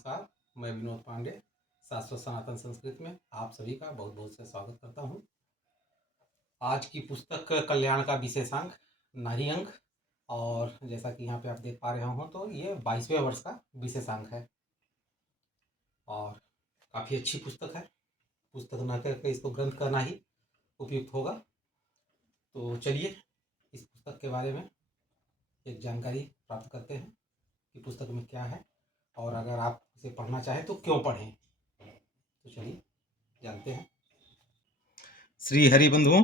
नमस्कार, मैं विनोद पांडे शाश्वत सनातन संस्कृत में आप सभी का बहुत बहुत से स्वागत करता हूँ। आज की पुस्तक कल्याण का विशेषांक नारी अंक, और जैसा कि यहाँ पे आप देख पा रहे हो तो ये 22वें वर्ष का विशेषांक है और काफ़ी अच्छी पुस्तक है। पुस्तक न करके इसको ग्रंथ कहना ही उपयुक्त होगा। तो चलिए इस पुस्तक के बारे में एक जानकारी प्राप्त करते हैं कि पुस्तक में क्या है, और अगर आप इसे पढ़ना चाहें तो क्यों पढ़ें। तो चलिए जानते हैं। श्री हरि बंधुओं,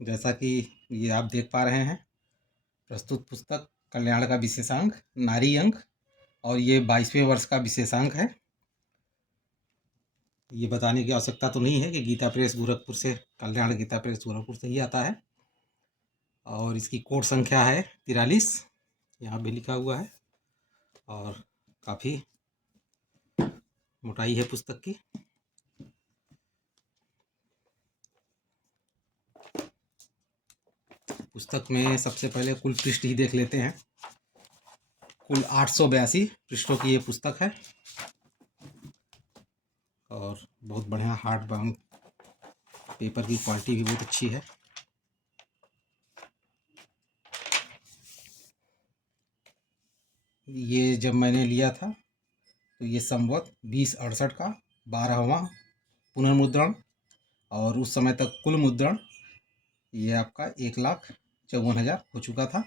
जैसा कि ये आप देख पा रहे हैं, प्रस्तुत पुस्तक कल्याण का विशेषांक नारी अंक, और ये 22वें वर्ष का विशेषांक है। ये बताने की आवश्यकता तो नहीं है कि गीता प्रेस गोरखपुर से, कल्याण गीता प्रेस गोरखपुर से ही आता है, और इसकी कोड संख्या है 43, यहाँ भी लिखा हुआ है, और काफ़ी मोटाई है पुस्तक की। पुस्तक में सबसे पहले कुल पृष्ठ ही देख लेते हैं। कुल 882 पृष्ठों की ये पुस्तक है और बहुत बढ़िया हार्ड बाउंड पेपर की क्वालिटी भी बहुत अच्छी है। ये जब मैंने लिया था तो ये संवत 2068 का 12वां पुनर्मुद्रण, और उस समय तक कुल मुद्रण ये आपका 1,54,000 हो चुका था,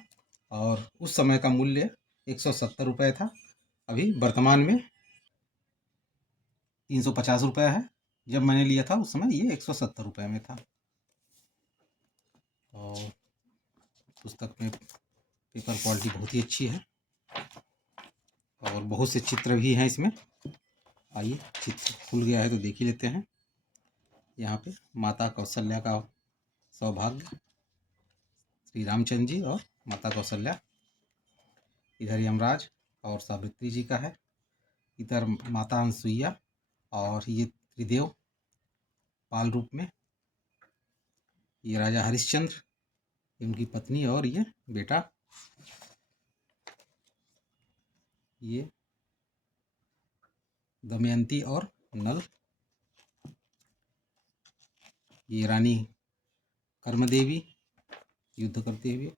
और उस समय का मूल्य 170 रुपये था। अभी वर्तमान में 350 रुपये है। जब मैंने लिया था उस समय ये 170 रुपये में था। और पुस्तक में पेपर क्वालिटी बहुत ही अच्छी है और बहुत से चित्र भी हैं इसमें। आइए, चित्र खुल गया है तो देख ही लेते हैं। यहाँ पे माता कौशल्या का सौभाग्य, श्री रामचंद्र जी और माता कौशल्या। इधर यमराज और सावित्री जी का है। इधर माता अनसुईया और ये त्रिदेव पाल रूप में। ये राजा हरिश्चंद्र, उनकी पत्नी और ये बेटा। ये दमयंती और नल। ये रानी कर्मदेवी युद्ध करते हुए।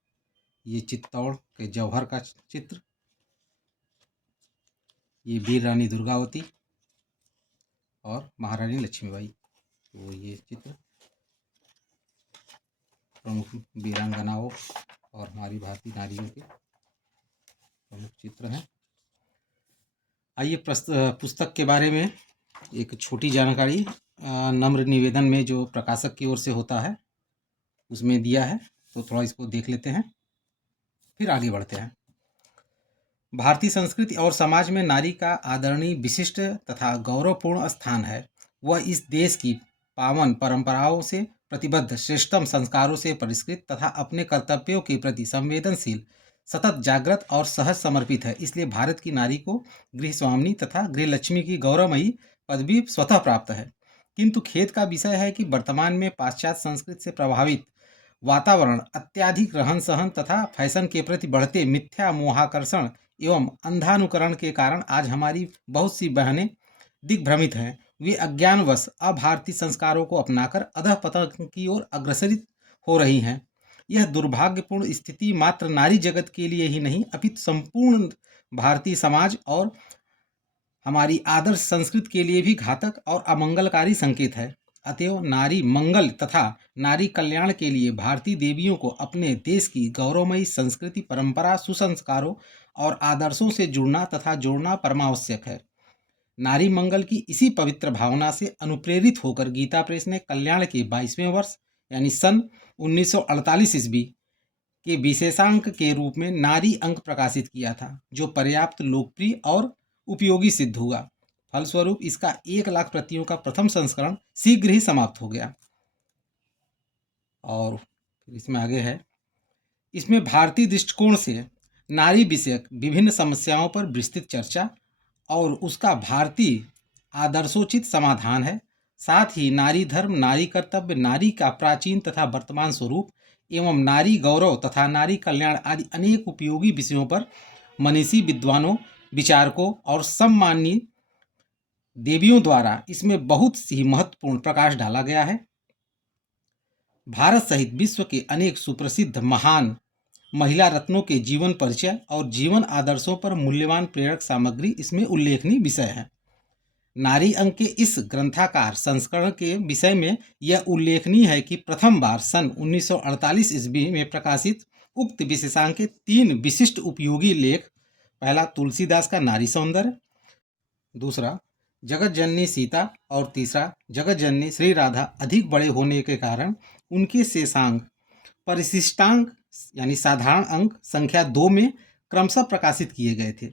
ये चित्तौड़ के जौहर का चित्र। ये वीर रानी दुर्गावती और महारानी लक्ष्मीबाई। तो ये चित्र प्रमुख वीरांगनाओं और हमारी भारतीय नारियों के प्रमुख चित्र हैं। आइए पुस्तक के बारे में एक छोटी जानकारी नम्र निवेदन में जो प्रकाशक की ओर से होता है उसमें दिया है, तो थोड़ा इसको देख लेते हैं फिर आगे बढ़ते हैं। भारतीय संस्कृति और समाज में नारी का आदरणीय, विशिष्ट तथा गौरवपूर्ण स्थान है। वह इस देश की पावन परंपराओं से प्रतिबद्ध, श्रेष्ठतम संस्कारों से परिष्कृत तथा अपने कर्तव्यों के प्रति संवेदनशील, सतत जागृत और सहज समर्पित है। इसलिए भारत की नारी को गृह स्वामिनी तथा गृहलक्ष्मी की गौरवमयी पदवी स्वतः प्राप्त है। किंतु खेद का विषय है कि वर्तमान में पाश्चात्य संस्कृति से प्रभावित वातावरण, अत्याधिक रहन सहन तथा फैशन के प्रति बढ़ते मिथ्या मोहाकर्षण एवं अंधानुकरण के कारण आज हमारी बहुत सी बहनें दिग्भ्रमित हैं। वे अज्ञानवश अभारतीय संस्कारों को अपनाकर अधःपतन की ओर अग्रसरित हो रही हैं। यह दुर्भाग्यपूर्ण स्थिति मात्र नारी जगत के लिए ही नहीं अपितु संपूर्ण भारतीय समाज और हमारी आदर्श संस्कृति के लिए भी घातक और अमंगलकारी संकेत है। अतएव नारी मंगल तथा नारी कल्याण के लिए भारतीय देवियों को अपने देश की गौरवमयी संस्कृति, परंपरा, सुसंस्कारों और आदर्शों से जुड़ना तथा जोड़ना परमावश्यक है। नारी मंगल की इसी पवित्र भावना से अनुप्रेरित होकर गीता प्रेस ने कल्याण के 22वें वर्ष यानी सन 1948 ईस्वी के विशेषांक के रूप में नारी अंक प्रकाशित किया था, जो पर्याप्त लोकप्रिय और उपयोगी सिद्ध हुआ। फलस्वरूप इसका 1 लाख प्रतियों का प्रथम संस्करण शीघ्र ही समाप्त हो गया। और इसमें आगे है, इसमें भारतीय दृष्टिकोण से नारी विषयक विभिन्न समस्याओं पर विस्तृत चर्चा और उसका भारतीय आदर्शोचित समाधान है। साथ ही नारी धर्म, नारी कर्तव्य, नारी का प्राचीन तथा वर्तमान स्वरूप एवं नारी गौरव तथा नारी कल्याण आदि अनेक उपयोगी विषयों पर मनीषी विद्वानों, विचारकों और सम्माननीय देवियों द्वारा इसमें बहुत सी महत्वपूर्ण प्रकाश डाला गया है। भारत सहित विश्व के अनेक सुप्रसिद्ध महान महिला रत्नों के जीवन परिचय और जीवन आदर्शों पर मूल्यवान प्रेरक सामग्री इसमें उल्लेखनीय विषय है। नारी अंक के इस ग्रंथाकार संस्करण के विषय में यह उल्लेखनीय है कि प्रथम बार सन 1948 ईस्वी में प्रकाशित उक्त विशेषांक के 3 विशिष्ट उपयोगी लेख, पहला तुलसीदास का नारी सौंदर्य, दूसरा जगत जननी सीता और तीसरा जगत जननी श्री राधा अधिक बड़े होने के कारण उनके शेषांक परिशिष्टांक यानी साधारण अंक संख्या 2 में क्रमशः प्रकाशित किए गए थे।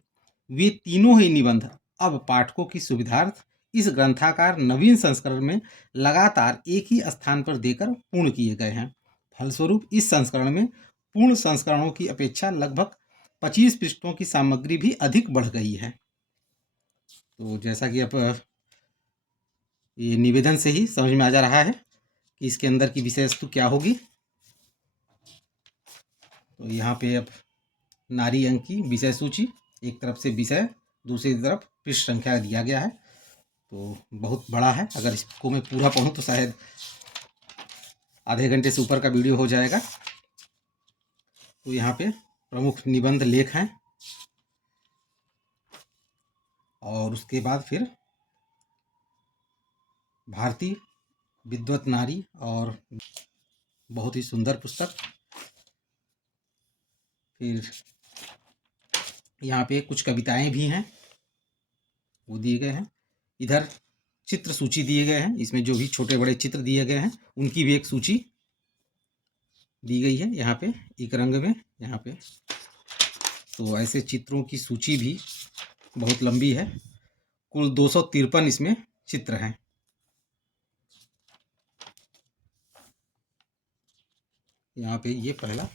वे तीनों ही निबंध अब पाठकों की सुविधार्थ इस ग्रंथाकार नवीन संस्करण में लगातार एक ही स्थान पर देकर पूर्ण किए गए हैं। फलस्वरूप इस संस्करण में पूर्ण संस्करणों की अपेक्षा लगभग 25 पृष्ठों की सामग्री भी अधिक बढ़ गई है। तो जैसा कि अब ये निवेदन से ही समझ में आ जा रहा है कि इसके अंदर की विषय वस्तु क्या होगी। तो यहाँ पे अब नारी अंक की विषय सूची, एक तरफ से विषय, दूसरी तरफ पृष्ठ संख्या दिया गया है। तो बहुत बड़ा है, अगर इसको मैं पूरा पढ़ूँ तो शायद आधे घंटे से ऊपर का वीडियो हो जाएगा। तो यहाँ पे प्रमुख निबंध लेख हैं और उसके बाद फिर भारतीय विद्वत नारी और बहुत ही सुंदर पुस्तक। फिर यहाँ पे कुछ कविताएं भी हैं, वो दिए गए हैं। इधर चित्र सूची दिए गए हैं, इसमें जो भी छोटे बड़े चित्र दिए गए हैं उनकी भी एक सूची दी गई है यहाँ पे एक रंग में यहाँ पे। तो ऐसे चित्रों की सूची भी बहुत लंबी है, कुल 253 इसमें चित्र हैं। यहाँ पे ये पहला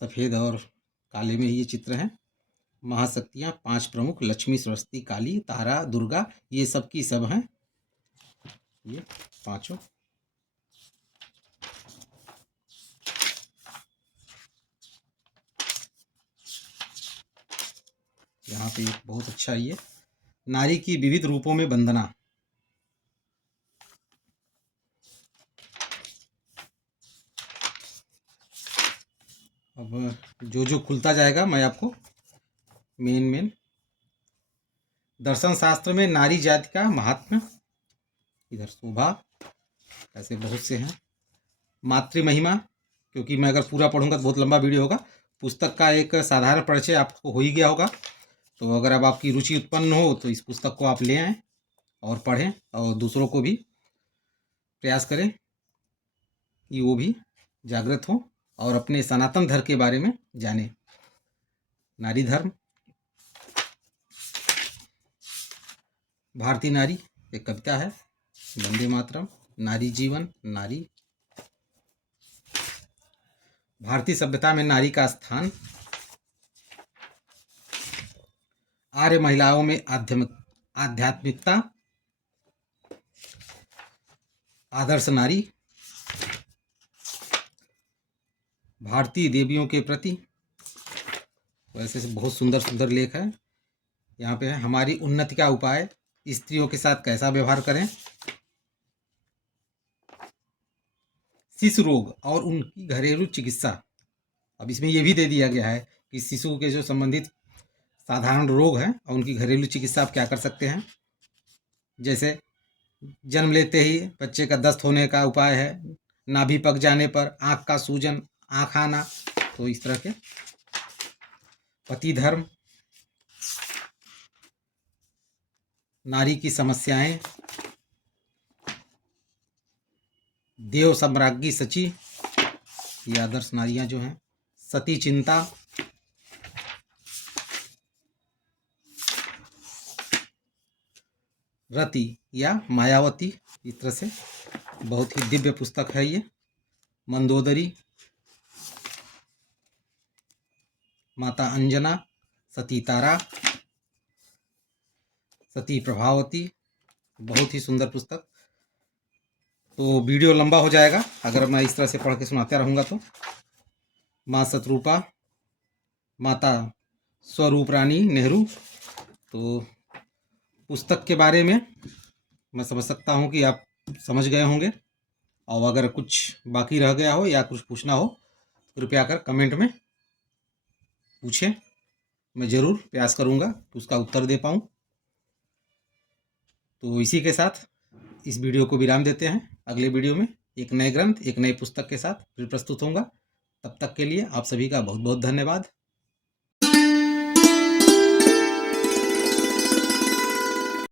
सफ़ेद और काले में ये चित्र हैं। महाशक्तियाँ 5 प्रमुख, लक्ष्मी, सरस्वती, काली, तारा, दुर्गा, ये सब की सब हैं, ये पांचों। यहाँ पे एक बहुत अच्छा ये नारी की विविध रूपों में वंदना। अब जो खुलता जाएगा मैं आपको मेन दर्शन शास्त्र में नारी जाति का महात्म्य, इधर शोभा, ऐसे बहुत से हैं। मातृ महिमा, क्योंकि मैं अगर पूरा पढ़ूंगा तो बहुत लंबा वीडियो होगा। पुस्तक का एक साधारण परिचय आपको हो ही गया होगा। तो अगर अब आपकी रुचि उत्पन्न हो तो इस पुस्तक को आप ले आएँ और पढ़ें और दूसरों को भी प्रयास करें कि वो भी जागृत हों और अपने सनातन धर्म के बारे में जानें। नारी धर्म, भारतीय नारी एक कविता है, वंदे मातरम, नारी जीवन, नारी, भारतीय सभ्यता में नारी का स्थान, आर्य महिलाओं में आध्यात्मिकता, आदर्श नारी, भारतीय देवियों के प्रति, वैसे से बहुत सुंदर सुंदर लेख है। यहाँ पे है हमारी उन्नति का उपाय, स्त्रियों के साथ कैसा व्यवहार करें, शिशु रोग और उनकी घरेलू चिकित्सा। अब इसमें यह भी दे दिया गया है कि शिशु के जो संबंधित साधारण रोग हैं और उनकी घरेलू चिकित्सा आप क्या कर सकते हैं। जैसे जन्म लेते ही बच्चे का दस्त होने का उपाय है, नाभि पक जाने पर आँख का सूजन, आँख आना, तो इस तरह के। पति धर्म, नारी की समस्याएं, देव सम्राज्ञी सची, ये आदर्श नारियां जो हैं। सती चिंता, रति या मायावती, इस तरह से बहुत ही दिव्य पुस्तक है ये। मंदोदरी, माता अंजना, सती तारा, सती प्रभावती, बहुत ही सुंदर पुस्तक। तो वीडियो लंबा हो जाएगा अगर मैं इस तरह से पढ़ के सुनाता रहूँगा तो। माँ शत्रुपा, माता स्वरूप रानी नेहरू, तो पुस्तक के बारे में मैं समझ सकता हूँ कि आप समझ गए होंगे, और अगर कुछ बाकी रह गया हो या कुछ पूछना हो कृपया कर कमेंट में पूछें, मैं ज़रूर प्रयास करूँगा कि उसका उत्तर दे पाऊँ। तो इसी के साथ इस वीडियो को विराम देते हैं। अगले वीडियो में एक नए ग्रंथ, एक नई पुस्तक के साथ फिर प्रस्तुत होऊंगा। तब तक के लिए आप सभी का बहुत बहुत धन्यवाद।